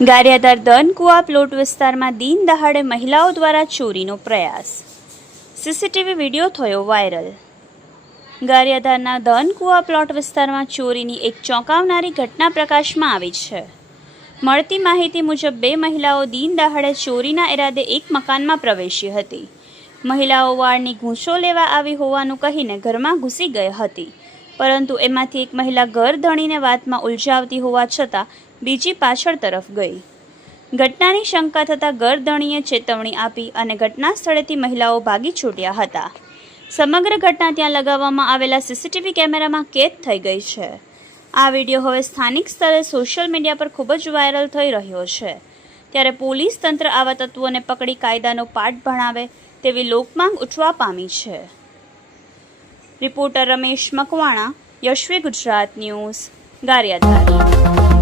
Gariadhar ધનકુવા plot વિસ્તારમાં દિન દહાડે મહિલાઓ દ્વારા ચોરીનો પ્રયાસ. સીસીટીવી વિડીયો થયો વાયરલ. ગારિયાધારના ધનકુવા પ્લોટ વિસ્તારમાં ચોરીની એક ચોંકાવનારી ઘટના પ્રકાશમાં આવી છે. મળતી માહિતી મુજબ બે મહિલાઓ દિન દહાડે ચોરીના ઇરાદે એક મકાનમાં પ્રવેશી હતી. મહિલાઓ વાળની ઘૂંસો લેવા આવી હોવાનું કહીને ઘરમાં ઘૂસી ગઈ હતી, પરંતુ એમાંથી એક મહિલા ઘર ધણીને વાતમાં ઉલઝાવતી હોવા છતાં બીજી પાછળ તરફ ગઈ. ઘટનાની શંકા થતાં ગરધણીએ ચેતવણી આપી અને ઘટના સ્થળેથી મહિલાઓ ભાગી છૂટ્યા હતા. સમગ્ર ઘટના ત્યાં લગાવવામાં આવેલા સીસીટીવી કેમેરામાં કેદ થઈ ગઈ છે. આ વિડીયો હવે સ્થાનિક સ્તરે સોશિયલ મીડિયા પર ખૂબ જ વાયરલ થઈ રહ્યો છે. ત્યારે પોલીસ તંત્ર આવા તત્વોને પકડી કાયદાનો પાઠ ભણાવે તેવી લોકમાંગ ઉઠવા પામી છે. Reporter Ramesh Makwana, Yashvi Gujarat news, Gariadhar.